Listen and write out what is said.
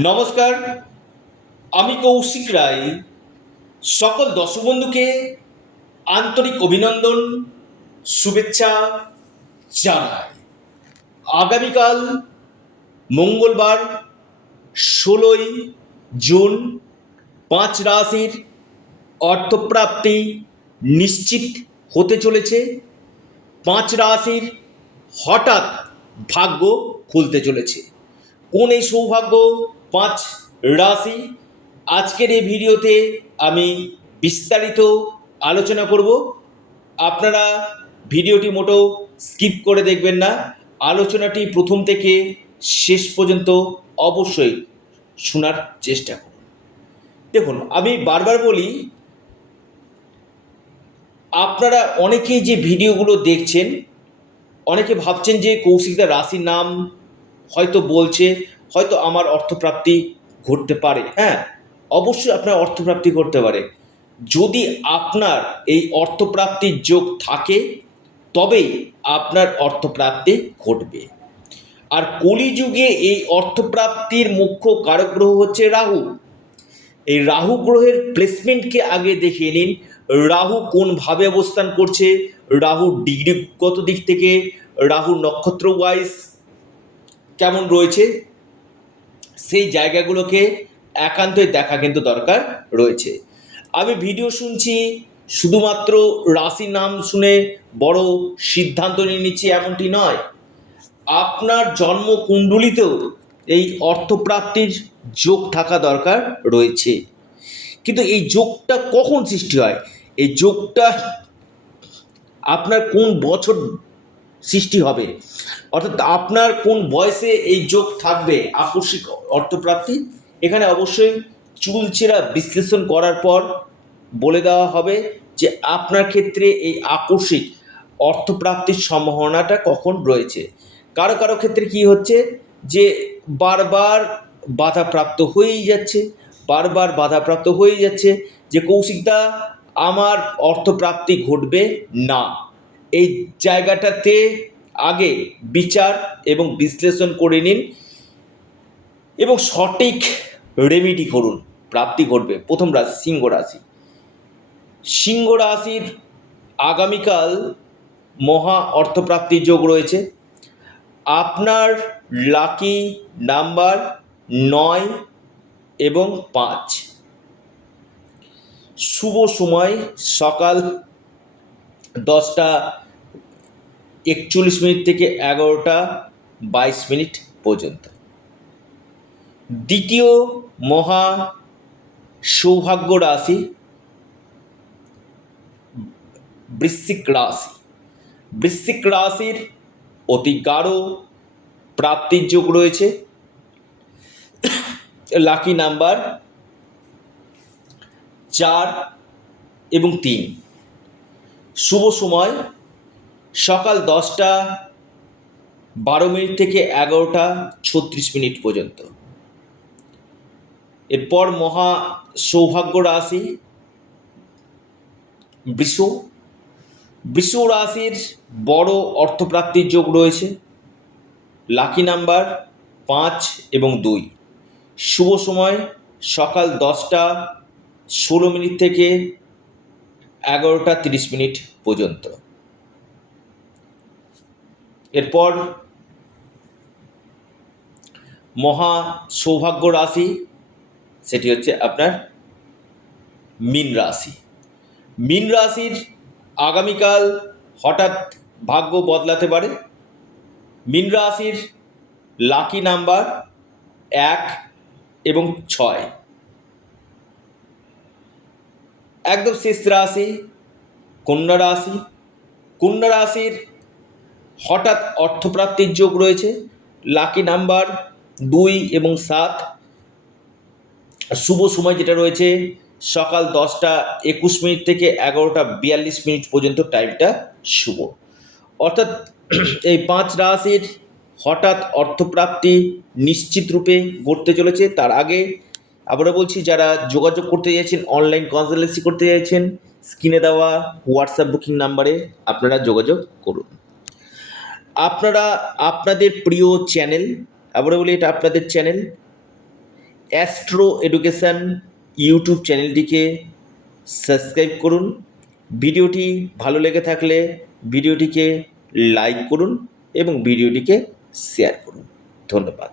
নমস্কার, আমি কৌশিক রায়। সকল দর্শক বন্ধুকে আন্তরিক অভিনন্দন, শুভেচ্ছা জানাই। আগামীকাল মঙ্গলবার 16ই জুন 5 রাশির অর্থপ্রাপ্তি নিশ্চিত হতে চলেছে। 5 রাশির হঠাৎ ভাগ্য খুলতে চলেছে। কোন এই সৌভাগ্য 5 রাশি? আজকের এই ভিডিওতে আমি বিস্তারিত আলোচনা করব। আপনারা ভিডিওটি মোটেও স্কিপ করে দেখবেন না, আলোচনাটি প্রথম থেকে শেষ পর্যন্ত অবশ্যই শোনার চেষ্টা করুন। দেখুন, আমি বারবার বলি, আপনারা অনেকেই যে ভিডিওগুলো দেখছেন, অনেকে ভাবছেন যে কৌশিকদার রাশির নাম হয়তো বলছে, হয়তো আমার অর্থপ্রাপ্তি ঘটতে পারে। হ্যাঁ, অবশ্যই আপনার অর্থপ্রাপ্তি করতে পারে। যদি আপনার এই অর্থপ্রাপ্তির যোগ থাকে তবেই আপনার অর্থপ্রাপ্তি ঘটবে। আর কলিযুগে এই অর্থপ্রাপ্তির মুখ্য কারক গ্রহ হচ্ছে রাহু। এই রাহু গ্রহের প্লেসমেন্টকে আগে দেখিয়ে নিন। রাহু কোনভাবে অবস্থান করছে, রাহু ডিগ্রিগত দিক থেকে, রাহু নক্ষত্র ওয়াইজ কেমন রয়েছে, সেই জায়গাগুলোকে একান্তই দেখা কিন্তু দরকার রয়েছে। আমি ভিডিও শুনছি, শুধুমাত্র রাশি নাম শুনে বড় সিদ্ধান্ত নিয়ে নিচ্ছি এমনটি নয়। আপনার জন্মকুণ্ডলিতেও এই অর্থপ্রাপ্তির যোগ থাকা দরকার রয়েছে। কিন্তু এই যোগটা কখন সৃষ্টি হয়? এই যোগটা আপনার কোন বছর সৃষ্টি হবে, অর্থাৎ আপনার কোন বয়সে এই যোগ থাকবে আকস্মিক অর্থপ্রাপ্তি, এখানে অবশ্যই চুলচেরা বিশ্লেষণ করার পর বলে দেওয়া হবে যে আপনার ক্ষেত্রে এই আকস্মিক অর্থপ্রাপ্তির সম্ভাবনাটা কখন রয়েছে। কারো কারো ক্ষেত্রে কি হচ্ছে যে বারবার বাধাপ্রাপ্ত হয়েই যাচ্ছে, বারবার বাধাপ্রাপ্ত হয়েই যাচ্ছে, যে কৌশিকদা আমার অর্থপ্রাপ্তি ঘটবে না। এই জায়গাটাতে আগে বিচার এবং বিশ্লেষণ করে নিন এবং সঠিক রেমেডি করুন, প্রাপ্তি ঘটবে। প্রথম রাশি সিংহ রাশি। সিংহ রাশির আগামীকাল মহা অর্থপ্রাপ্তির যোগ রয়েছে। আপনার লাকি নাম্বার 9 এবং 5। শুভ সময় সকাল 10টা 41 মিনিট থেকে 11টা 22 মিনিট পর্যন্ত। দ্বিতীয় মহা সৌভাগ্য রাশি বৃশ্চিক রাশি। বৃশ্চিক রাশির অতি গাঢ় প্রাপ্তির যোগ রয়েছে। লাকি নাম্বার 4 এবং 3। শুভ সময় সকাল 10টা 12 মিনিট থেকে 11টা 36 মিনিট পর্যন্ত। এরপর মহা সৌভাগ্য রাশি বৃষ। বৃষ রাশির বড় অর্থপ্রাপ্তির যোগ রয়েছে। লাকি নাম্বার 5 এবং 2। শুভ সময় সকাল 10টা 16 মিনিট থেকে 11টা 30 মিনিট পর্যন্ত। এরপর মহা সৌভাগ্য রাশি, সেটি হচ্ছে আপনার মীন রাশি। মীন রাশির আগামীকাল হঠাৎ ভাগ্য বদলাতে পারে। মীন রাশির লাকি নাম্বার 1 এবং 6। একদম শেষ রাশি কন্যা রাশি। কন্যা রাশির হঠাৎ অর্থপ্রাপ্তির যোগ রয়েছে। লাকি নাম্বার 2 এবং 7। শুভ সময় যেটা রয়েছে সকাল 10টা 21 মিনিট থেকে 11টা 42 মিনিট পর্যন্ত, টাইমটা শুভ। অর্থাৎ এই 5 রাশির হঠাৎ অর্থপ্রাপ্তি নিশ্চিত রূপে ঘটতে চলেছে। তার আগে আবারও বলছি, যারা যোগাযোগ করতে চাইছেন, অনলাইন কনসালটেন্সি করতে চাইছেন, স্ক্রিনে দেওয়া হোয়াটসঅ্যাপ বুকিং নাম্বারে আপনারা যোগাযোগ করুন। আপনারা আপনাদের প্রিয় চ্যানেল, আবারও বলি এটা আপনাদের চ্যানেল অ্যাস্ট্রো এডুকেশান ইউটিউব চ্যানেলটিকে সাবস্ক্রাইব করুন। ভিডিওটি ভালো লেগে থাকলে ভিডিওটিকে লাইক করুন এবং ভিডিওটিকে শেয়ার করুন। ধন্যবাদ।